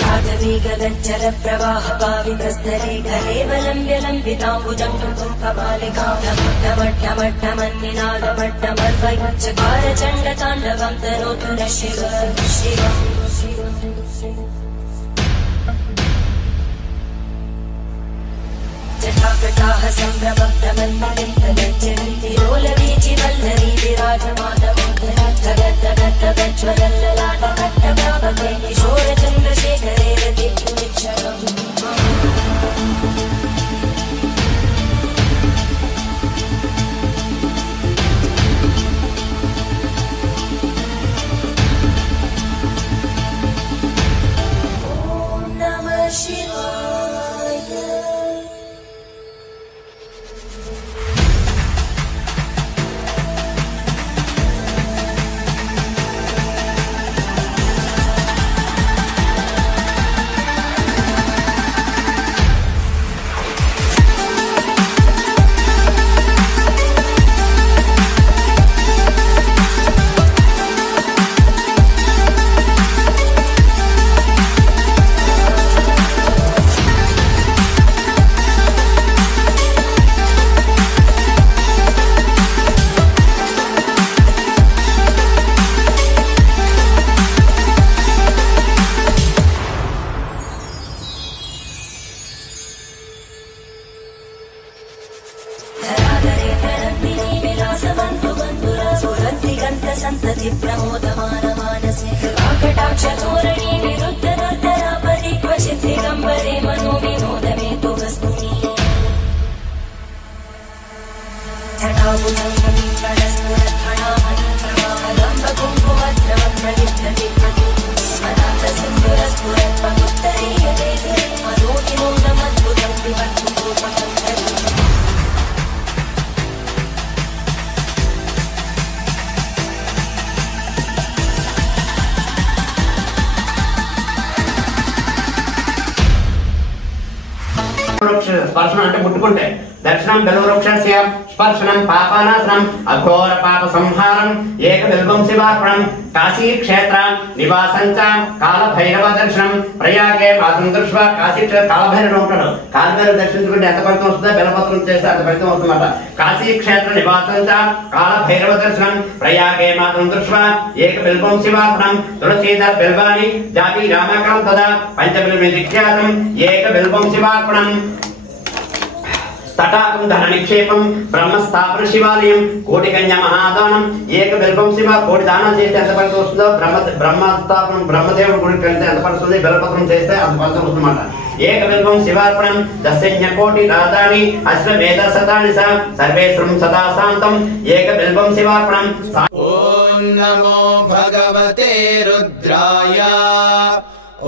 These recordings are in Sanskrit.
रागवेगगज्जल प्रवाह पावितस्थले कलेवलम्ब्य लम्बिताम्बुजं कपालिकां ढमढमढमन्निनादमड्डमर्वयच्चकार चण्डताण्डवं तनोतु नः शिव जटाकटाः सम्भ्रमभ्रमन्मलिन्दगज्जनीतिरोलवीचि वल्लरी विराजमानमोहनद्धगद्धगद्धगज्ज्वलल्ललाटकट्टप्रापके किशोरचन्द्रशेखरे रतिक्षणम् ॐ नमः शिवाय। संतति प्रमोदमान मानसे कृपाकटाक्षतोरणी विरुद्धदर्दरापरि क्वचित् दिगम्बरे मनो विनोदमे तु वस्तुनि जटाभुजं कपिङ्गलस्फुरत्फणामणिप्रवाहलम्बकुङ्कुमद्रवं प्रलिप्यते अनाथसिन्धुरस्फुरत्पमुत्तरीयते मनो विनोदमद्भुतं विवक्तुरूपकं స్పర్శనం అంటే ముట్టుకుంటే దర్శనం బెలవృక్షస్య స్పర్శనం పాపానాశనం అఘోర పాప సంహారం ఏక బిల్వం శివార్పణం కాశీ క్షేత్ర నివాసం చ కాలభైరవ దర్శనం ప్రయాగే పాదం దృష్ట్వా కాశీ క్షేత్ర కాలభైరవుడు ఉంటాడు కాలభైరవ దర్శించుకుంటే ఎంత ఫలితం వస్తుందో బెలపత్రం చేస్తే అంత ఫలితం వస్తుందన్నమాట కాశీ క్షేత్ర నివాసం చ కాలభైరవ దర్శనం ప్రయాగే మాతం దృష్ట్వా ఏక బిల్వం శివార్పణం తులసీధర బిల్వాని జాతి రామకరం తదా పంచబిల్వ విఖ్యాతం ఏక బిల్వం శివార్పణం तटाकं धन निक्षेपं ब्रह्मस्थापन शिवालयं कोटिकन्या महादानं एक बिल्वं शिव कोटि दानं చేస్తే ఎంత ఫలితం వస్తుందో బ్రహ్మస్థాపనం బ్రహ్మదేవుడి గుడికి వెళ్తే ఎంత ఫలితం వస్తుంది బెలపత్రం చేస్తే అంత ఫలితం వస్తుందన్నమాట ఏక బిల్వం శివార్పణం దశజ్ఞ కోటి రాదాని అశ్వమేధ శతాని సర్వే శ్రం సదా శాంతం ఏక బిల్వం శివార్పణం ఓం నమో భగవతే రుద్రాయ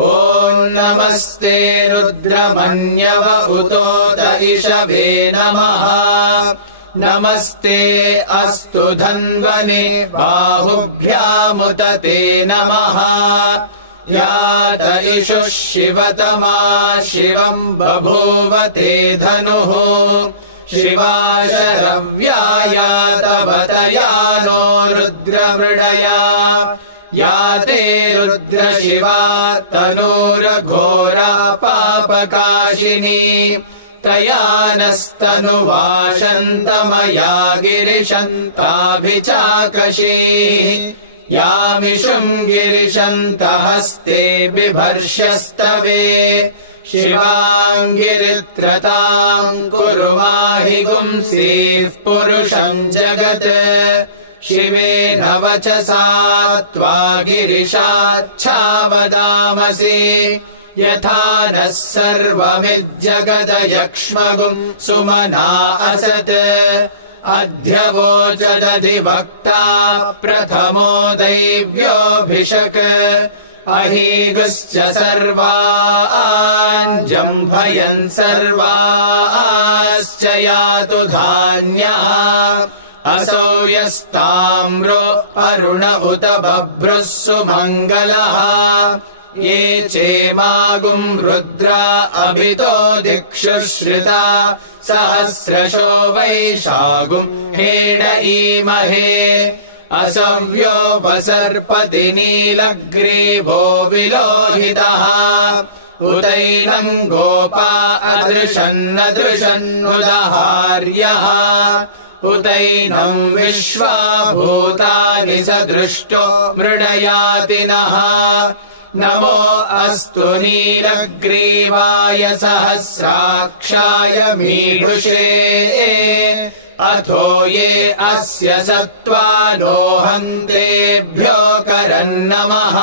ఓం నమస్తే రుద్రమన్యవ ఉతోత ఇషవే నమః నమస్తే అస్తు ధన్వనే బాహుభ్యాముత తే నమః యాత ఇషు శివతమా శివం బభూవ తే ధనుః శివాశరవ్యాయాతవతయానో రుద్రమృడయా याते रुद्र शिवा तनूरघोरा पापकाशिनी त्रयानस्तनुवाशन्तमया गिरिशन्ताभिचाकशीः यामिषुम् गिरिशन्तहस्ते बिभर्ष्यस्तवे शिवाङ्गिरित्रताम् कुरु माहि गुंसीः पुरुषम् जगत् शिवेन वचसा त्वा गिरिशाच्छावदामसि यथा नः सर्वमिज्जगदयक्ष्मगुम् सुमना असत् अध्यवोचदधिवक्ता प्रथमो दैव्योऽभिषक् अहीगुश्च सर्वाञ्जम्भयन् सर्वाश्च यातु धान्यः असौ यस्ताम्रो अरुण उत बभ्रुः सुमङ्गलः ये चेमागुम् रुद्रा अभितो दिक्षु श्रिता सहस्रशो वैशागुम् हेड ईमहे असव्योपसर्पति नीलग्रीवो विलोहितः उदैनम् गोपा अदृशन्नदृशन्नुदहार्यः उदैनम् विश्वा भूतानि स दृष्टो मृडयातिनः नमो अस्तु नीलग्रीवाय सहस्राक्षाय मीढुषे अथो ये अस्य सत्त्वालोहन्तेभ्यो करन्नमः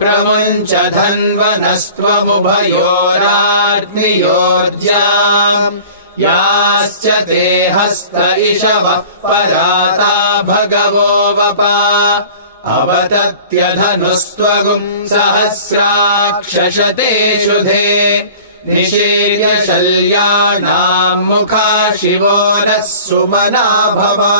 प्रमुञ्च धन्वनस्त्वमुभयोराग्नियोर्जाम् याश्च ते हस्त इषवः पराता भगवो वपा अवतत्यधनुस्त्वगुम् सहस्राक्षशते शुधे निशीर्य शल्यानाम् मुखा शिवो नः सुमना भवा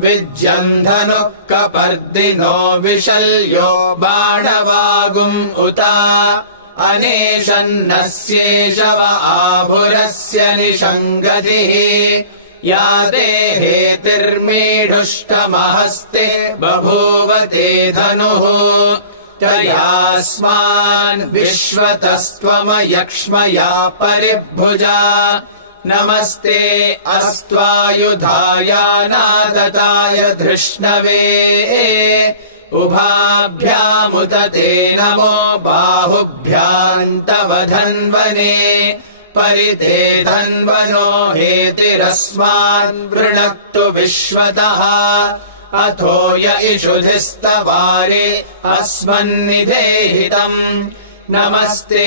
विज्यम् धनुः कपर्दिनो विशल्यो बाणवागुम् उता अनेशन्नस्येषव आभुरस्य निषङ्गतिः या देहेतिर्मीढुष्टमहस्ते बभूव ते धनुः तयास्मान् विश्वतस्त्वमयक्ष्मया परिभुजा नमस्ते अस्त्वायुधायानादताय धृष्णवे उभाभ्यामुत ते नमो बाहुभ्याम् तव धन्वने परिते धन्वनो हेतिरस्मान् वृणक्तु विश्वतः अथो य इषुधिस्तवारे अस्मन्निधेहितम् नमस्ते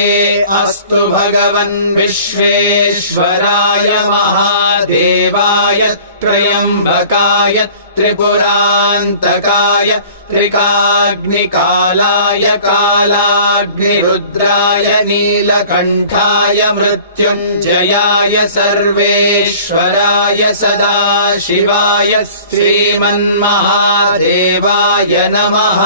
अस्तु भगवन् विश्वेश्वराय महादेवाय त्र्यम्बकाय त्रिपुरान्तकाय त्रिकाग्निकालाय कालाग्निरुद्राय नीलकण्ठाय मृत्युञ्जयाय सर्वेश्वराय सदाशिवाय श्रीमन्महादेवाय नमः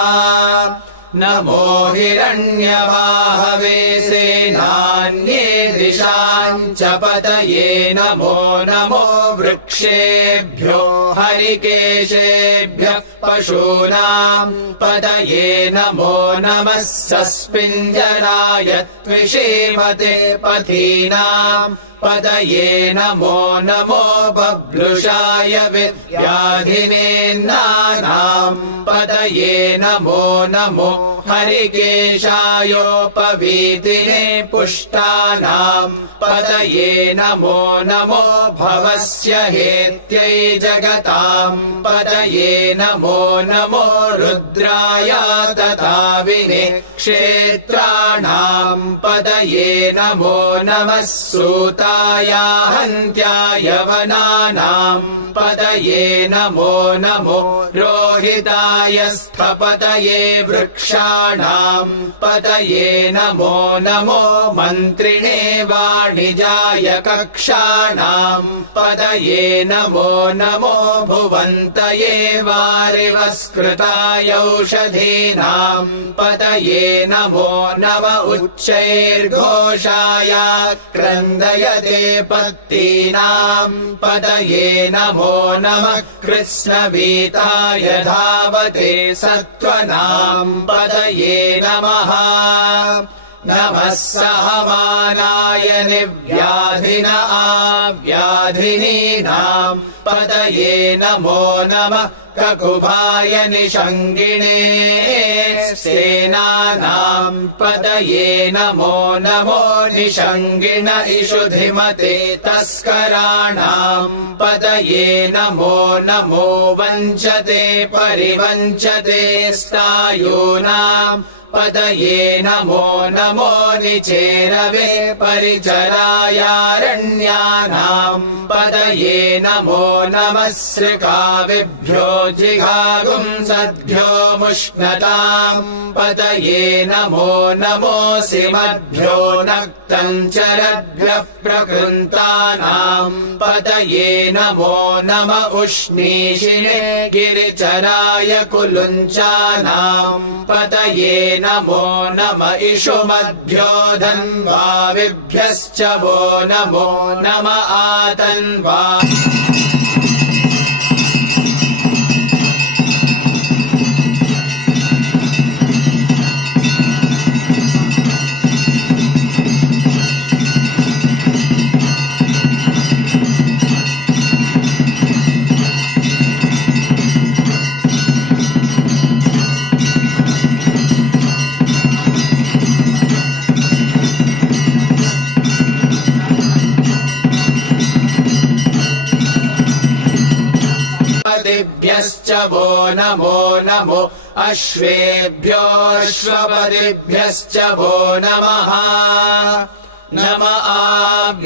नमो हिरण्यवाहवे सेनान्ये दिशाम् च पतये नमो नमो वृक्षेभ्यो हरिकेशेभ्यः पशूनाम् पतये नमो नमः सस्पिञ्जराय त्विषीमते पथीनाम् पतये नमो नमो बभ्लुषाय व्याधिनेन्नानाम् पतये नमो नमो हरिकेशायोपवीतिने पुष्टानाम् पतये नमो नमो भवस्य हेत्यै जगताम् पतये नमो नमो रुद्राय तथा विने क्षेत्राणाम् पतये नमो नमः सूताय हन्त्याय वनानाम् पतये नमो नमो रोहिताय स्थपतये वृक्षाणाम् पतये नमो नमो मन्त्रिणे वाणिजाय कक्षाणाम् पतये नमो नमो भुवन्तये वारिवस्कृताय औषधीनाम् पतये नमो नम उच्चैर्घोषाय क्रन्दयते पत्तीनाम् पतये नमो नमः कृष्णवीताय धावते सत्त्वनाम् पतये नमः नमः सहमानाय निव्याधिन आव्याधिनीनाम् पतये नमो नमः ककुभाय निषङ्गिणे सेनानाम् पतये नमो नमो निषङ्गिण इषुधिमते तस्कराणाम् पतये नमो नमो वञ्चते परिवञ्चते स्तायूनाम् पतये नमो नमो निचेरवे परिचरायारण्यानाम् पतये नमो नमः सृकाविभ्यो जिघागुंसद्भ्यो मुष्णताम् पतये नमो नमोऽसिमद्भ्यो नक्तम् चरद्भ्यः प्रकृन्तानाम् पतये नमो नम उष्णीषिणे गिरिचराय कुलुञ्चानाम् पतये नमो नम इषुमद्भ्यो धन्वाविभ्यश्च वो नमो नम आतन्वा अश्वेभ्यश्च वो नमो अश्वेभ्योऽश्वपतिभ्यश्च वो नमः नम आव्याधिनीभ्यो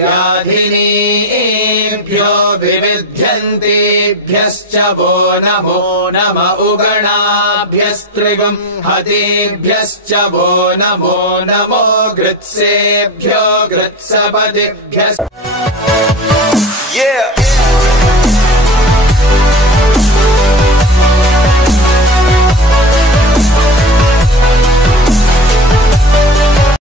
विविध्यन्तेभ्यश्च वो नम उगणाभ्यस्त्रिगुं हतेभ्यश्च वो नमो गृत्सेभ्यो गृत्सपतिभ्यश्च